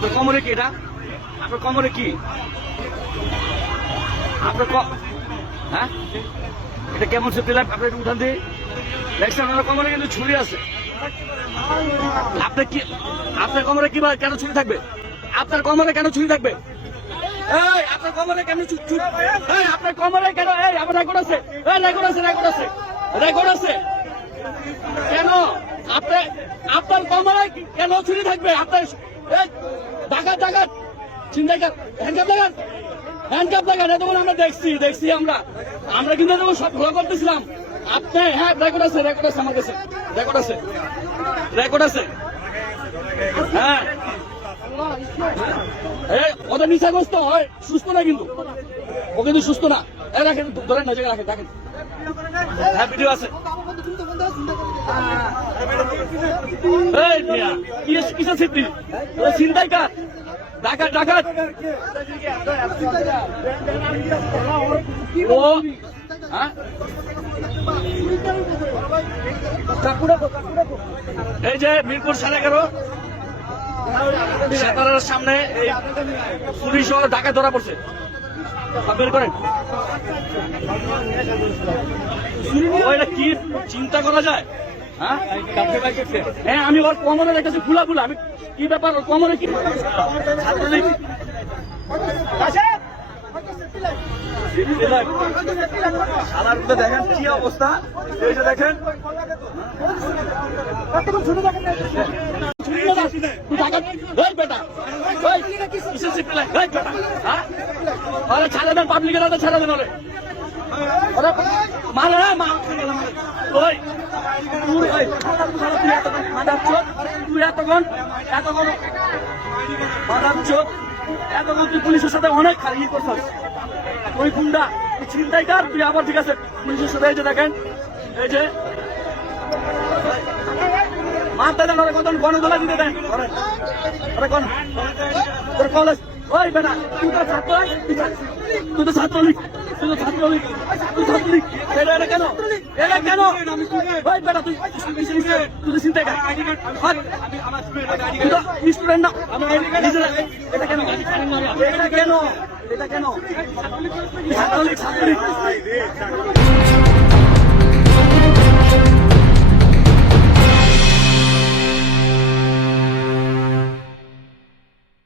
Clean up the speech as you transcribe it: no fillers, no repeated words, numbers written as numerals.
আপনার কোমরে কি এটা? আপনার কোমরে কি? আপনার হ্যাঁ, এটা কেমন সে দিলাম? আপনি উঠান দিয়ে দেখছেন আপনার কোমরে কিন্তু ছুরি আছে। আপনি কি, আপনার কোমরে কি কেন ছুরি থাকবে? আপনার কোমরে কেন ছুরি থাকবে? এই আপনার কোমরে কেন এই আপনার কোমরে কেন? এই আমার রেকর্ড আছে, এই রেকর্ড আছে, রেকর্ড আছে, রেকর্ড আছে। কেন আপনি, আপনার কোমরে কেন ছুরি থাকবে? আপনার ডাকাত ডাকাত চিন্তাকার হ্যান্ডকাপ লাগান, হ্যান্ডকাপ লাগান। এতক্ষণ আমরা দেখছি আমরা কিন্তু এতক্ষণ সব ফলো করতেছিলাম। আপনি হ্যাঁ রেকর্ড আছে, রেকর্ড আছে, আমার কাছে রেকর্ড আছে, রেকর্ড আছে। হ্যাঁ ওদের নিশাগ্রস্ত হয়, সুস্থ না কিন্তু, ও কিন্তু সুস্থ না। রাখেন, ধরেন না জায়গায় রাখেন, রাখেন। হ্যাঁ ভিডিও আছে। কিসের সিদ্ধি? চিন্তাই কার? ডাকাত ডাকাত ও হ্যাঁ, এই যে মিরপুর 11.5 সাতারার সামনে এই পুলিশ ও ডাকাত ধরা পড়ছে। বের করেন। ওইটা কি চিন্তা করা যায়? হ্যাঁ আমি ওর কোমরে দেখেছি ফুলা ফুলা। আমি কি ব্যাপার ওর কোমরে কি? দেখেন কি অবস্থা, এই যে দেখেন ছাড়া দেন, পাবলিকের হাতে ছাড়া দেন। মারে ওই এতক্ষণ তুই পুলিশের সাথে অনেক খালি করছিস। ওই গুন্ডা চিন্তাই কার? তুই আবার ঠিক আছে পুলিশের সাথে। এই যে দেখেন, এই যে মারতে দেন, ওরা কত গণদোলা দিতে দেন। কলেজ ওই বেটা, তুই তো ছাত্র, তুই তো ছাত্রলীগ, তুই তো ছাত্রলীগ, তুই ছাত্রলীগ। এটা কেন? এটা কেন? ওই বেটা তুই তুই তো চিন্তাই কার? স্টুডেন্ট না? এটা কেন? এটা কেন? এটা কেন? ছাত্রলীগ, ছাত্রলীগ।